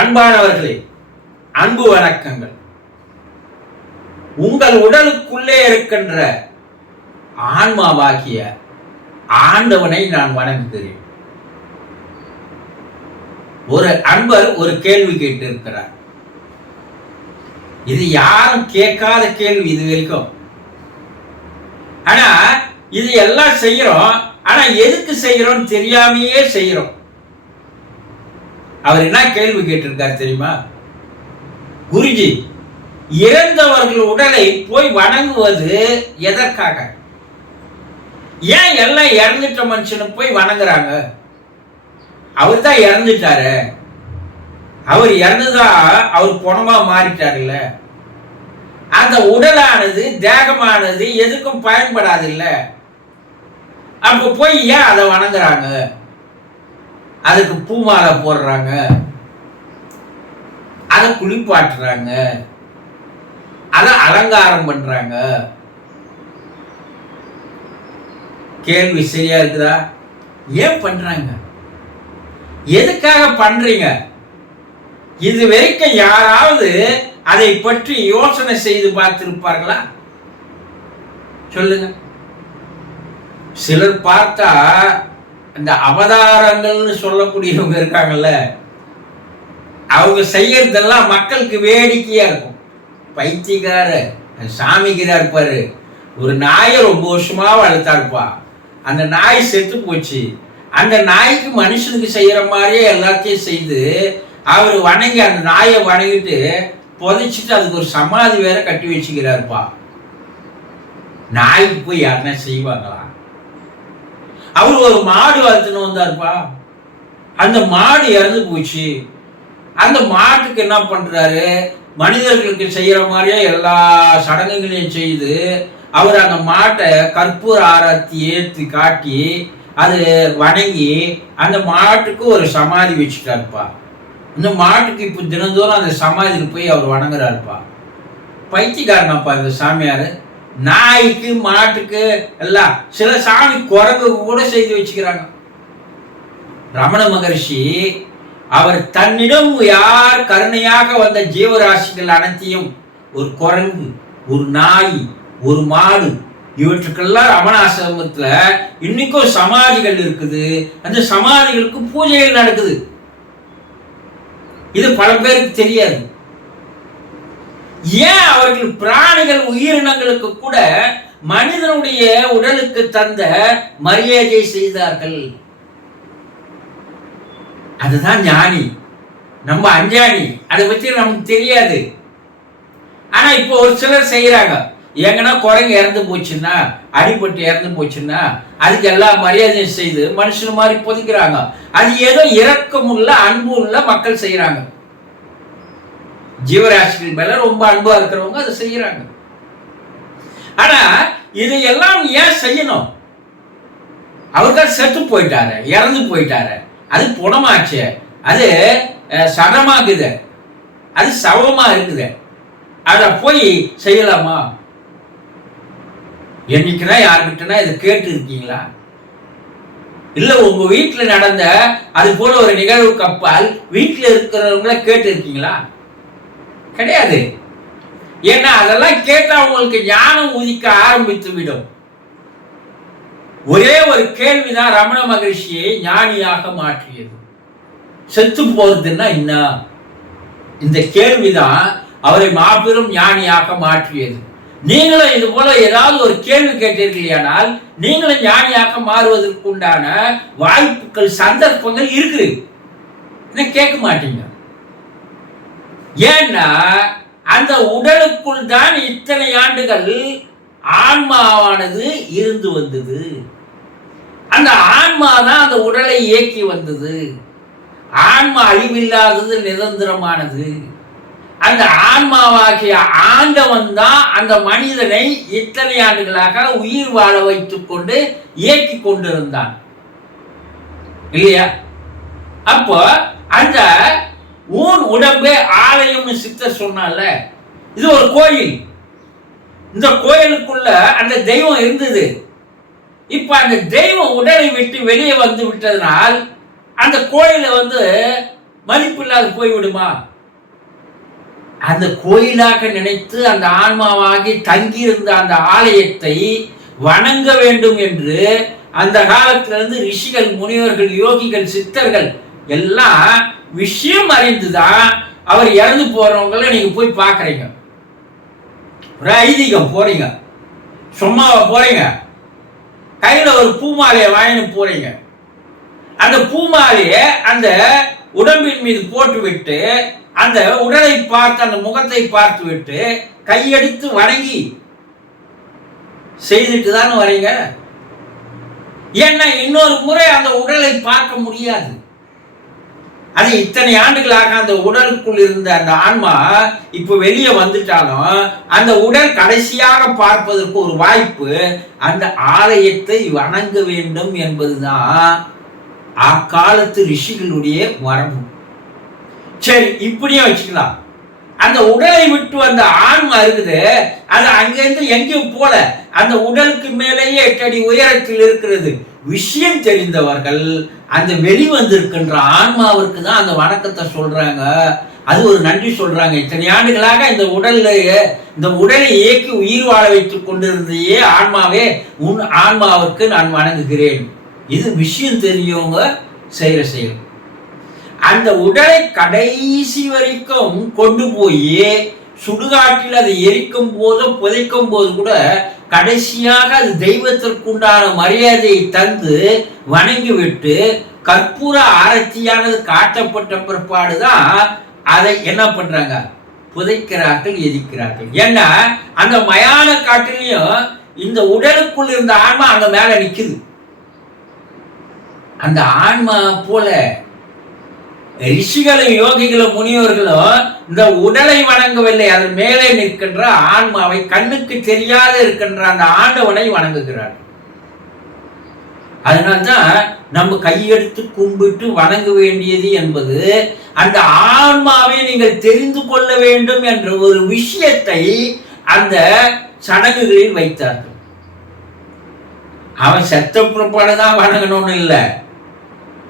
அன்பானவர்களே அன்பு வணக்கங்கள். உங்கள் உடலுக்குள்ளே இருக்கின்ற ஆன்மாவாகிய ஆண்டவனை நான் வணங்குகிறேன். ஒரு அன்பர் ஒரு கேள்வி கேட்டிருக்கிறார். இது யாரும் கேட்காத கேள்வி இது வரைக்கும். ஆனா இது எல்லாம் செய்யறோம் ஆனா எதுக்கு செய்யறோம் தெரியாமையே செய்யறோம் அவர் என்ன கேள்வி கேட்டிருக்கார் தெரியுமா? குருஜி இறந்தவர்கள் உடலை போய் வணங்குவது எதற்காக? ஏன் எல்லாம் இறந்துட்ட மனுஷனை போய் வணங்குறாங்க? அவர் தான் இறந்துட்டாரு. அவர் இறந்துதான் அவர் குணமா மாறிட்டாருல்ல? அந்த உடலானது தேகமானது எதுக்கும் பயன்படாது இல்லை அப்போ போய் ஏன் அதை வணங்குறாங்க? அதுக்கு பூமாலை போடுறாங்க. அதை குளிப்பாட்டுறாங்க. அதை அலங்காரம் பண்றாங்க. கேள்வி சரியா இருக்குதா? ஏன் பண்றாங்க? எதுக்காக பண்றீங்க? இது வரைக்கும் யாராவது அதை பற்றி யோசனை செய்து பார்த்திருப்பார்களா? சொல்லுங்க. சிலர் பார்த்தா இந்த அவதாரங்கள்னு சொல்லக்கூடியவங்க இருக்காங்கல்ல அவங்க செய்யறதெல்லாம் மக்களுக்கு வேடிக்கையா இருக்கும். பைத்தியக்கார தான் இருப்பாரு. ஒரு நாயை ரொம்ப வருஷமா வளர்த்தாருப்பா அந்த நாய் செத்து போச்சு. அந்த நாய்க்கு மனுஷனுக்கு செய்யற மாதிரியே எல்லாத்தையும் செய்து அவர் வணங்கி அந்த நாயை வணங்கிட்டு புதைச்சிட்டு அதுக்கு ஒரு சமாதி வேற கட்டி வச்சுக்கிறாருப்பா. நாய்க்கு போய் யாருன்னா செய்வாங்களா? அவர் ஒரு மாடு வளர்த்துன்னு வந்தாருப்பா. அந்த மாடு இறந்து போச்சு. அந்த மாட்டுக்கு என்ன பண்றாரு? மனிதர்களுக்கு செய்யற மாதிரியே எல்லா சடங்குகளையும் செய்து அவர் அந்த மாட்டை கற்பூர ஆராத்தி ஏற்றி காட்டி அது வணங்கி அந்த மாட்டுக்கு ஒரு சமாதி வச்சுட்டாருப்பா. இந்த மாட்டுக்கு இப்போ தினந்தோறும் அந்த சமாதியில் போய் அவர் வணங்குறாருப்பா. பைத்தியக்காரனப்பா இந்த சாமியார். நாய்க்கு மாட்டுக்கு எல்லாம் சில சாமி குரங்கு கூட செய்து வச்சுக்கிறாங்க. ரமண மகர்ஷி அவர் தன்னிடம் யார் கருணையாக வந்த ஜீவராசிகள் அனைத்தையும் ஒரு குரங்கு ஒரு நாய் ஒரு மாடு இவற்றுக்கெல்லாம் ரமணாசிரமத்துல இன்னைக்கும் சமாதிகள் இருக்குது. அந்த சமாதிகளுக்கு பூஜைகள் நடக்குது. இது பல பேருக்கு தெரியாது. ஏன் அவர்கள் பிராணிகள் உயிரினங்களுக்கு கூட மனிதனுடைய உடலுக்கு தந்த மரியாதை செய்தார்கள்? அதுதான் ஞானி. நம்ம அஞ்ஞானி. அதை பற்றி நமக்கு தெரியாது. ஆனா இப்போ ஒரு சிலர் செய்யறாங்க எங்கன்னா குரங்கு இறந்து போச்சுன்னா அடிபட்டு இறந்து போச்சுன்னா அதுக்கு எல்லா மரியாதையும் செய்து மனுஷன் மாதிரி பொதிக்கிறாங்க. அது ஏதோ இரக்கமுள்ள அன்பு உள்ள மக்கள் செய்யறாங்க ஜீவராசிகள் மேல ரொம்ப அன்பா இருக்கிறவங்க அதை செய்யறாங்க. ஆனா இதையெல்லாம் ஏன் செய்யணும்? அவர் தான் செத்து போயிட்டாரு இறந்து போயிட்டாரு. அது புணமாச்சு அது சடமாக்குது அது சவமா இருக்குது. அதை போய் செய்யலாமா? என்னைக்குனா யாருக்கிட்டனா இதை கேட்டு இருக்கீங்களா இல்ல உங்க வீட்டுல நடந்த அது போல ஒரு நிகழ்வு கப்பால் வீட்டுல இருக்கிறவங்கள கேட்டு இருக்கீங்களா கிடையாது. ஏன்னா அதெல்லாம் கேட்டால் உங்களுக்கு ஞானம் உதிக்க ஆரம்பித்து விடும். ஒரே ஒரு கேள்விதான் ரமண மகிழ்ச்சியை ஞானியாக மாற்றியது. செத்து போறதுன்னா என்ன? இந்த கேள்விதான் அவரை மாபெரும் ஞானியாக மாற்றியது. நீங்களும் இது போல ஏதாவது ஒரு கேள்வி கேட்டீர்களானால் நீங்களும் ஞானியாக மாறுவதற்கு உண்டான வாய்ப்புகள் சந்தர்ப்பங்கள் இருக்குது. கேட்க மாட்டீங்க. ஏன்னா அந்த உடலுக்குள் தான் இத்தனை ஆண்டுகள் ஆன்மாவானது இருந்து வந்தது. அந்த ஆன்மா தான் அந்த உடலை இயக்கி வந்தது. ஆன்மா அழிவில்லாதது நிரந்தரமானது. அந்த ஆன்மாவாகிய ஆண்டவன் தான் அந்த மனிதனை இத்தனை ஆண்டுகளாக உயிர் வாழ வைத்துக் கொண்டு இயக்கி கொண்டிருந்தான். இல்லையா? அப்போ அந்த ஊன் உடம்பே ஆலயம்னு சித்தர் சொன்னால இது ஒரு கோயில். இந்த கோயிலுக்குள்ள அந்த தெய்வம் இருந்தது. இப்போ அந்த தெய்வம் உடலை விட்டு வெளியே வந்து விட்டதனால் அந்த கோயிலை வந்து மதிப்பில்லாது போய்விடுமா? அந்த கோயிலாக நினைத்து அந்த ஆன்மாவாகி தங்கியிருந்த அந்த ஆலயத்தை வணங்க வேண்டும் என்று அந்த காலத்திலிருந்து ரிஷிகள் முனிவர்கள் யோகிகள் சித்தர்கள் எல்லாம் விஷயம் அறிந்து தான் அவர் இறந்து போறவங்கள நீங்க போய் பார்க்குறீங்க ஒரு ஐதீகம் போறீங்க. சும்மாவா போறீங்க? கையில் ஒரு பூமாலையை வாங்கிட்டு போறீங்க. அந்த பூமாலையை அந்த உடம்பின் மீது போட்டு விட்டு அந்த உடலை பார்த்து அந்த முகத்தை பார்த்து விட்டு கையெடுத்து வணங்கி செய்துட்டு தானே வரீங்க? ஏன்னா இன்னொரு முறை அந்த உடலை பார்க்க முடியாது. அது இத்தனை ஆண்டுகளாக அந்த உடலுக்குள் இருந்த அந்த ஆன்மா இப்போ வெளியே வந்துட்டாலும் அந்த உடல் கடைசியாக பார்ப்பதற்கு ஒரு வாய்ப்பு அந்த ஆலயத்தை வணங்க வேண்டும் என்பதுதான் அக்காலத்து ரிஷிகளுடைய மரபு சரி இப்படியும் வச்சுக்கலாம். அந்த உடலை விட்டு வந்த ஆன்மா இருக்குது அது அங்கேருந்து எங்கேயும் போல அந்த உடலுக்கு மேலேயே எட்டடி உயரத்தில் இருக்கிறது. விஷயம் தெரிந்தவர்கள் அந்த வெளிவந்திருக்கின்ற ஆன்மாவிற்கு தான் அந்த வணக்கத்தை சொல்றாங்க. அது ஒரு நன்றி சொல்றாங்க. இத்தனை ஆண்டுகளாக இந்த உடல்ல இந்த உடலை இயக்கி உயிர் வாழ வைத்துக் கொண்டிருந்தையே ஆன்மாவே உன் ஆன்மாவிற்கு நான் வணங்குகிறேன். இது விஷயம் தெரியவங்க செய்கிற செயல். அந்த உடலை கடைசி வரைக்கும் கொண்டு போய் சுடுகாட்டில் அதை எரிக்கும் போதும் புதைக்கும் போது கூட கடைசியாக அது தெய்வத்திற்குண்டான மரியாதையை தந்து வணங்கி விட்டு கற்பூர ஆரத்தியானது காட்டப்பட்ட பிற்பாடு தான் அதை என்ன பண்றாங்க? புதைக்கிறார்கள் எதிக்கிறார்கள் ஏன்னா அந்த மயான காட்டிலையும் இந்த உடலுக்குள் இருந்த ஆன்மா அங்க மேல நிக்குது. அந்த ஆன்மா போல ரிஷிகளும் யோகிகளும் முனிவர்களும் இந்த உடலை வணங்கவில்லை அதன் மேலே நிற்கின்ற ஆன்மாவை கண்ணுக்கு தெரியாத இருக்கின்ற அந்த ஆண்டவனை வணங்குகிறார். அதனால்தான் நம்ம கையெடுத்து கும்பிட்டு வணங்க வேண்டியது என்பது அந்த ஆன்மாவை நீங்கள் தெரிந்து கொள்ள வேண்டும் என்ற ஒரு விஷயத்தை அந்த சடங்குகளில் வைத்தார்கள். அவன் செத்த புறப்பாடுதான் வணங்கணும்னு இல்லை.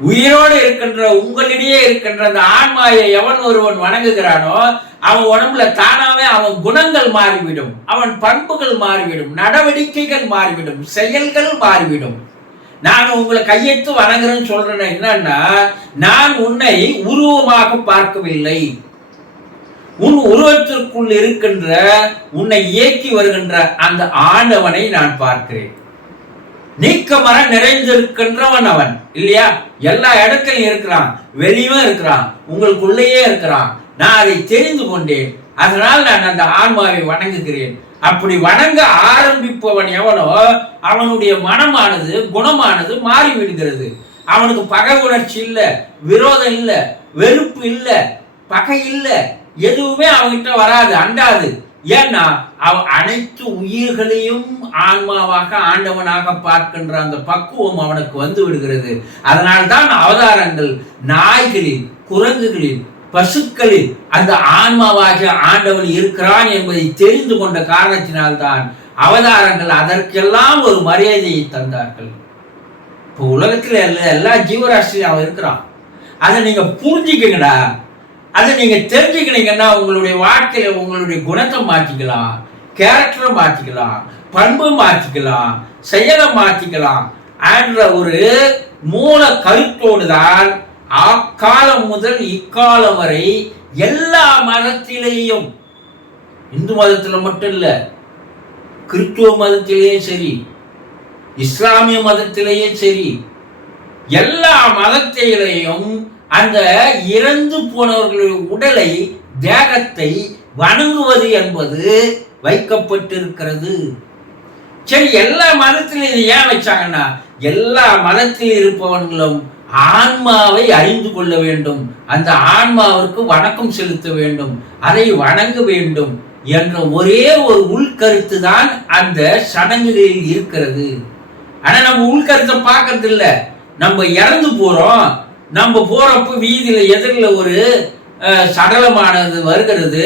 உயிரோடு இருக்கின்ற உங்களிடையே இருக்கின்ற அந்த ஆன்மாயை எவன் ஒருவன் வணங்குகிறானோ அவன் உடம்புல தானாவே அவன் குணங்கள் மாறிவிடும். அவன் பண்புகள் மாறிவிடும் நடவடிக்கைகள் மாறிவிடும் செயல்கள் மாறிவிடும். நான் உங்களை கையெடுத்து வணங்குறேன்னு சொல்றேன் என்னன்னா நான் உன்னை உருவமாக பார்க்கவில்லை. உன் உருவத்திற்குள் இருக்கின்ற உன்னை இயக்கி வருகின்ற அந்த ஆண்டவனை நான் பார்க்கிறேன். நீக்கமர நிறைந்திருக்கின்றவன் அவன். இல்லையா? எல்லா இடத்துலையும் இருக்கிறான். வெளியும் இருக்கிறான். உங்களுக்குள்ளேயே இருக்கிறான். நான் அதை தெரிந்து கொண்டேன். அதனால் நான் அந்த ஆன்மாவை வணங்குகிறேன். அப்படி வணங்க ஆரம்பிப்பவன் எவனோ அவனுடைய மனமானது குணமானது மாறிவிடுகிறது. அவனுக்கு பகை உணர்ச்சி இல்லை விரோதம் இல்லை வெறுப்பு இல்லை பகை இல்லை எதுவுமே அவன்கிட்ட வராது அண்டாது. ஏன்னா அவன் அனைத்து உயிர்களையும் ஆன்மாவாக ஆண்டவனாக பார்க்கின்ற அந்த பக்குவம் அவனுக்கு வந்து விடுகிறது. அதனால்தான் அவதாரங்கள் நாய்களில் குரங்குகளில் பசுக்களில் அந்த ஆன்மாவாகிய ஆண்டவன் இருக்கிறான் என்பதை தெரிந்து கொண்ட காரணத்தினால்தான் அவதாரங்கள் அதற்கெல்லாம் ஒரு மரியாதையை தந்தார்கள். இப்போ உலகத்தில் எல்லா எல்லா அவன் இருக்கிறான். அதை நீங்கள் புரிஞ்சுக்கங்கடா. அதை நீங்க தெரிஞ்சுக்கினீங்கன்னா உங்களுடைய வாழ்க்கையில உங்களுடைய குணத்தை மாற்றிக்கலாம் கேரக்டரை மாற்றிக்கலாம் பண்பு மாற்றிக்கலாம் செயலை மாற்றிக்கலாம் என்ற ஒரு மூல கருத்தோடு தான் அக்காலம் முதல் இக்காலம் வரை எல்லா மதத்திலேயும் இந்து மதத்தில் மட்டும் இல்லை கிறிஸ்துவ மதத்திலேயும் சரி இஸ்லாமிய மதத்திலேயும் சரி எல்லா மதத்திலேயும் அந்த இறந்து போனவர்களுடைய உடலை தேகத்தை வணங்குவது என்பது வைக்கப்பட்டிருக்கிறது. சரி எல்லா மதத்திலும் இதை ஏன் வச்சாங்கன்னா எல்லா மதத்தில் இருப்பவர்களும் ஆன்மாவை அறிந்து கொள்ள வேண்டும். அந்த ஆன்மாவிற்கு வணக்கம் செலுத்த வேண்டும். அதை வணங்க வேண்டும் என்ற ஒரே ஒரு உள்கருத்து தான் அந்த சடங்குகளில் இருக்கிறது. ஆனால் நம்ம உள்கருத்தை பார்க்கறதில்ல. நம்ம இறந்து போகிறோம் நம்ம போறப்ப வீதியில எதிரில் ஒரு சடலமானது வருகிறது.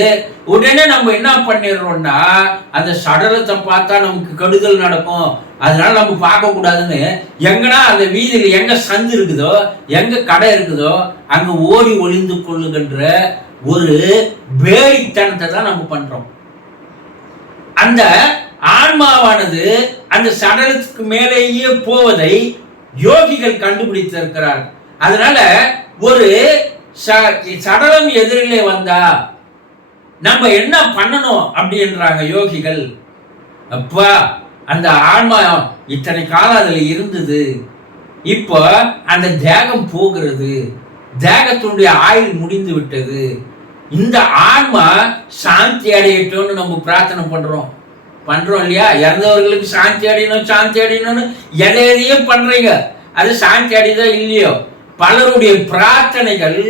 உடனே நம்ம என்ன பண்ணிடுறோம்னா அந்த சடலத்தை பார்த்தா நமக்கு கெடுதல் நடக்கும். அதனால நம்ம பார்க்கக்கூடாதுன்னு எங்கன்னா அந்த வீதியில் எங்க சந்து இருக்குதோ எங்க கடை இருக்குதோ அங்க ஓடி ஒளிந்து கொள்ளுகின்ற ஒரு வேடித்தனத்தை தான் நம்ம பண்றோம். அந்த ஆன்மாவானது அந்த சடலத்துக்கு மேலேயே போவதை யோகிகள் கண்டுபிடித்திருக்கிறார்கள். அதனால ஒரு ச- சடலம் எதிரிலே வந்தா நம்ம என்ன பண்ணணும் அப்படின்றாங்க யோகிகள். அப்பா அந்த ஆன்மா இத்தனை காலம் அதில் இருந்தது. இப்போ அந்த தேகம் போகிறது. தேகத்தினுடைய ஆயுள் முடிந்து விட்டது. இந்த ஆன்மா சாந்தி அடையட்டும்னு நம்ம பிரார்த்தனை பண்ணுறோம் பண்ணுறோம் இல்லையா? இறந்தவர்களுக்கு சாந்தி அடையணும் சாந்தி அடையணும்னு எதை எதையும் பண்ணுறீங்க அது சாந்தி அடையுதோ இல்லையோ? பலருடைய பிரார்த்தனைகள்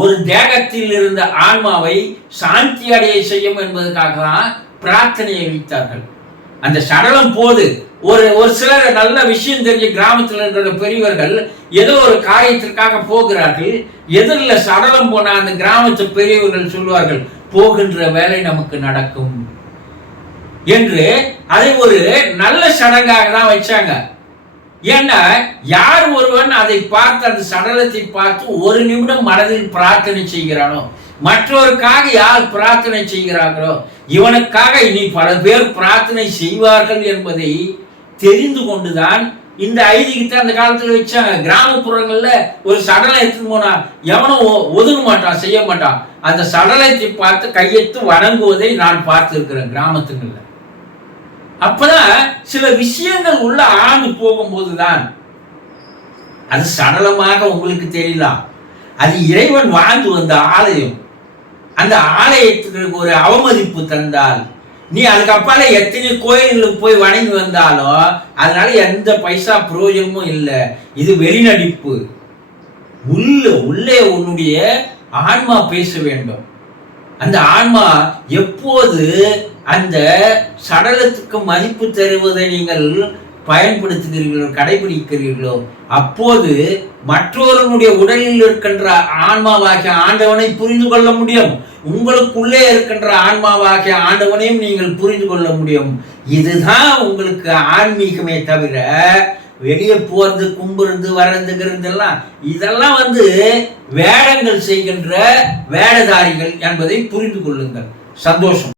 ஒரு தேகத்தில் இருந்த ஆன்மாவை சாந்தி அடைய செய்யும் என்பதற்காக தான் பிரார்த்தனையை வைத்தார்கள். அந்த சடலம் போது ஒரு ஒரு சிலர் நல்ல விஷயம் தெரிஞ்ச கிராமத்தில் இருக்கிற பெரியவர்கள் ஏதோ ஒரு காரியத்திற்காக போகிறார்கள். எதிரில் சடலம் போன அந்த கிராமத்து பெரியவர்கள் சொல்வார்கள் போகின்ற வேலை நமக்கு நடக்கும். என்று அதை ஒரு நல்ல சடங்காக தான் வச்சாங்க. ஏன்னா யார் ஒருவன் அதை பார்த்து அந்த சடலத்தை பார்த்து ஒரு நிமிடம் மனதில் பிரார்த்தனை செய்கிறானோ? மற்றவருக்காக யார் பிரார்த்தனை செய்கிறார்களோ இவனுக்காக இனி பல பேர் பிரார்த்தனை செய்வார்கள் என்பதை தெரிந்து கொண்டுதான் இந்த ஐதிகத்தை அந்த காலத்தில் வச்சாங்க. கிராமப்புறங்களில் ஒரு சடலம் எடுத்துன்னு போனா எவனும் ஒ- ஒதுங்க மாட்டான் செய்ய மாட்டான். அந்த சடலத்தை பார்த்து கையெடுத்து வணங்குவதை நான் பார்த்திருக்கிறேன் கிராமத்துங்களில். அப்பதான் சில விஷயங்கள் உள்ள ஆண்டு போகும்போதுதான் அது சடலமாக உங்களுக்கு தெரியலாம். அது இறைவன் வாழ்ந்து வந்த ஆலயம். அந்த ஆலயத்துக்கு ஒரு அவமதிப்பு தந்தால் நீ அதுக்கு அப்பால எத்தனை கோயில்களுக்கு போய் வணங்கி வந்தாலும் அதனால எந்த பைசா பிரயோஜனமும் இல்லை. இது வெளிநடிப்பு. உள்ள உள்ளே உன்னுடைய ஆன்மா பேச வேண்டும். அந்த ஆன்மா எப்போது அந்த சடலத்துக்கு மதிப்பு தருவதை நீங்கள் பயன்படுத்துகிறீர்களோ கடைபிடிக்கிறீர்களோ அப்போது மற்றொருவனுடைய உடலில் இருக்கின்ற ஆன்மாவாகிய ஆண்டவனை புரிந்து கொள்ள முடியும். உங்களுக்குள்ளே இருக்கின்ற ஆன்மாவாகிய ஆண்டவனையும் நீங்கள் புரிந்து கொள்ள முடியும். இதுதான் உங்களுக்கு ஆன்மீகமே தவிர வெளியே போகிறது கும்புறது வர்றதுங்கிறதெல்லாம் இதெல்லாம் வந்து வேடங்கள் செய்கின்ற வேடதாரிகள் என்பதை புரிந்து கொள்ளுங்கள். சந்தோஷம்.